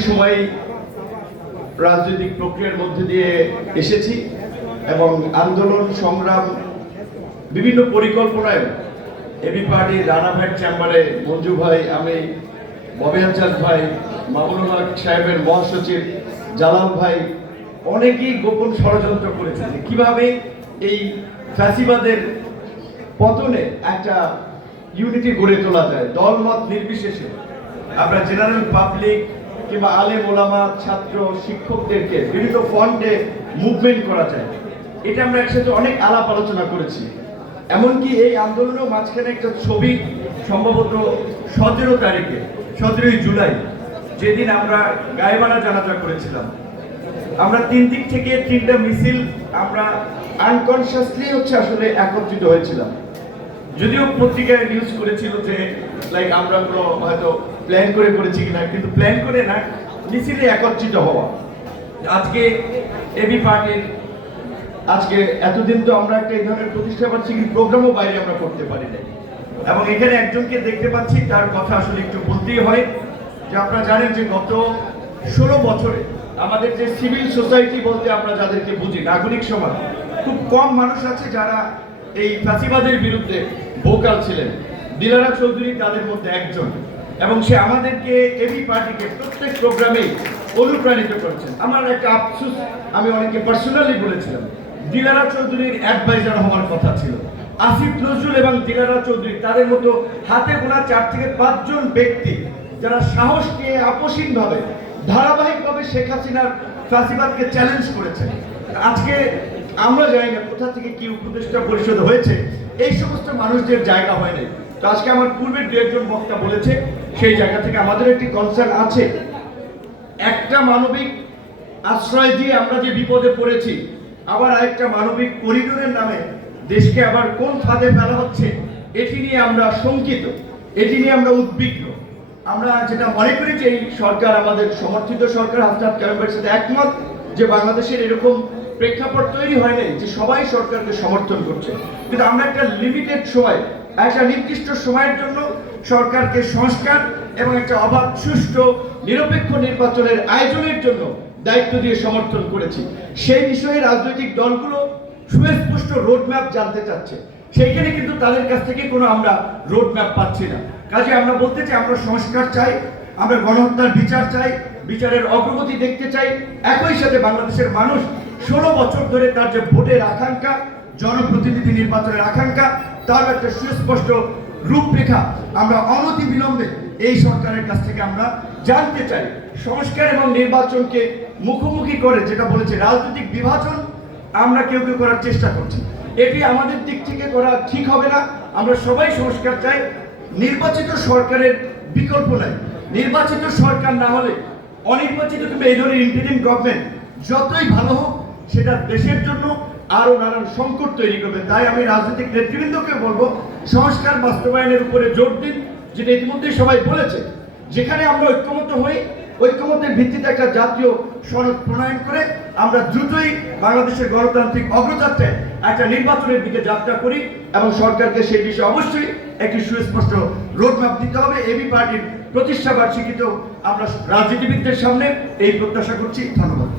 সময় রাজনৈতিক প্রক্রিয়ার মধ্যে দিয়ে এসেছি এবং আন্দোলন, সংগ্রাম, বিভিন্ন পরিকল্পনায় এবি পার্টি রানা চেম্বারে মঞ্জু ভাই, আমি, ববি আজাদ ভাই, মামুনুল হক সাহেবের মহাসচিব, জালাল ভাই, অনেকেই গোপন ষড়যন্ত্র করেছেন কীভাবে এই ফ্যাসিবাদের পতনে একটা ইউনিটি গড়ে তোলা যায়, দলমত নির্বিশেষে। আমরা জেনারেল পাবলিক কিংবা আলে ওলামা, ছাত্র, শিক্ষকদেরকে বিভিন্ন ফন্ডে মুভমেন্ট করা যায়। এটা আমরা একসাথে অনেক আলাপ আলোচনা করেছি। এমনকি এই আন্দোলনের মাঝখানে একটা ছবি সম্ভবত সতেরো তারিখে, সতেরোই জুলাই, যেদিন আমরা গায়েবানা জানাজা করেছিলাম। আমরা তিন দিক থেকে তিনটা মিছিল আমরা আনকনসিয়াসলি হচ্ছে আসলে একত্রিত হয়েছিলাম। যদিও পত্রিকায় নিউজ করেছিল যে লাইক আমরা কোনো হয়তো প্ল্যান করে করেছি কিনা, কিন্তু প্ল্যান করে না, মিছিলে একত্রিত হওয়া। আজকে এবি পার্টির আজকে এতদিন তো আমরা একটা এই ধরনের প্রতিষ্ঠা পাচ্ছি কিন্তু প্রোগ্রামও বাইরে আমরা করতে পারি না এবং এখানে একজনকে দেখতে পাচ্ছি, তার কথা আসলে একটু বলতেই হয়, যে আপনারা জানেন যে গত ষোলো বছরে আমাদের যে সিভিল সোসাইটি বলতে আমরা যাদেরকে বুঝি, নাগরিক সমাজ, খুব কম মানুষ আছে যারা এই ফাঁসিবাদের বিরুদ্ধে ভোকাল ছিলেন। দিলারা চৌধুরী তাদের মধ্যে একজন। এবং সে আমাদেরকে এবি পার্টিকে প্রত্যেক প্রোগ্রামেই অনুপ্রাণিত করেছেন। আমার একটা আফসুস, আমি অনেকে পার্সোনালি বলেছিলাম, দিলারা চৌধুরীর অ্যাডভাইজার হওয়ার কথা ছিল। আসিফ নজরুল এবং দিলারা চৌধুরী তাদের মতো হাতে গোনা চার থেকে পাঁচজন ব্যক্তি, যারা সাহসকে আপসীনভাবে ধারাবাহিকভাবে শেখ হাসিনার ফাঁসিবাদকে চ্যালেঞ্জ করেছেন। আজকে আমরা জানি না কোথা থেকে কি উপদেষ্টা পরিষদ হয়েছে। এই সমস্ত মানুষদের জায়গা হয় নাই। তো আজকে আমার পূর্বের দু একজন বক্তা বলেছে, সেই জায়গা থেকে আমাদের একটি কনসার্ন আছে। একটা মানবিক আশ্রয় দিয়ে আমরা যে বিপদে পড়েছি, আবার আরেকটা মানবিক করিডোরের নামে দেশকে আবার কোন ফাঁদে ফেলা হচ্ছে, এটি নিয়ে আমরা শঙ্কিত, এটি নিয়ে আমরা উদ্বিগ্ন। আমরা যেটা মনে করি যে এই সরকার, আমাদের সমর্থিত সরকার হাসনাত কালামের সাথে একমত যে বাংলাদেশের এরকম প্রেক্ষাপট তৈরি হয় নাই যে সবাই সরকারকে সমর্থন করছে। কিন্তু আমরা একটা লিমিটেড সময়, একটা নির্দিষ্ট সময়ের জন্য সরকারকে সংস্কার এবং একটা অবাধ, সুষ্ঠু, নিরপেক্ষ নির্বাচনের আয়োজনের জন্য দায়িত্ব দিয়ে সমর্থন করেছি। সেই বিষয়ে রাজনৈতিক দলগুলো সুস্পষ্ট রোডম্যাপ জানতে চাচ্ছে। সেইখানে কিন্তু তাদের কাছ থেকে কোনো আমরা রোডম্যাপ পাচ্ছি না। কাজে আমরা বলতে চাই, আমরা সংস্কার চাই, আমরা গণহত্যার বিচার চাই, বিচারের অগ্রগতি দেখতে চাই। একই সাথে বাংলাদেশের মানুষ ষোলো বছর ধরে তার যে ভোটের আকাঙ্ক্ষা, জনপ্রতিনিধি নির্বাচনের আকাঙ্ক্ষা, তার একটা সুস্পষ্ট রূপরেখা আমরা অনতি বিলম্বে এই সরকারের কাছ থেকে আমরা জানতে চাই। সংস্কার এবং নির্বাচনকে মুখোমুখি করে যেটা বলেছে রাজনৈতিক বিভাজন আমরা কেউ কেউ করার চেষ্টা করছি। এটি আমাদের দিক থেকে করা ঠিক হবে না। আমরা সবাই সংস্কার চাই। নির্বাচিত সরকারের বিকল্প নাই। নির্বাচিত সরকার না হলে অনির্বাচিত কিংবা এই ধরনের ইন্টারিম গভর্নমেন্ট যতই ভালো হোক সেটা দেশের জন্য আরও নানান সংকট তৈরি করবে। তাই আমি রাজনৈতিক নেতৃবৃন্দকে বলব, সংস্কার বাস্তবায়নের উপরে জোর দিন, যেটা ইতিমধ্যেই সবাই বলেছে। যেখানে আমরা ঐক্যমত হই, ঐক্যমতের ভিত্তিতে একটা জাতীয় সনদ প্রণয়ন করে আমরা দ্রুতই বাংলাদেশের গণতান্ত্রিক অগ্রযাত্রায় একটা নির্বাচনের দিকে যাত্রা করি এবং সরকারকে সেই বিষয়ে অবশ্যই একটি সুস্পষ্ট রোডম্যাপ দিতে হবে। এবি পার্টির প্রতিষ্ঠা বার্ষিকীতেও আমরা রাজনীতিবিদদের সামনে এই প্রত্যাশা করছি। ধন্যবাদ।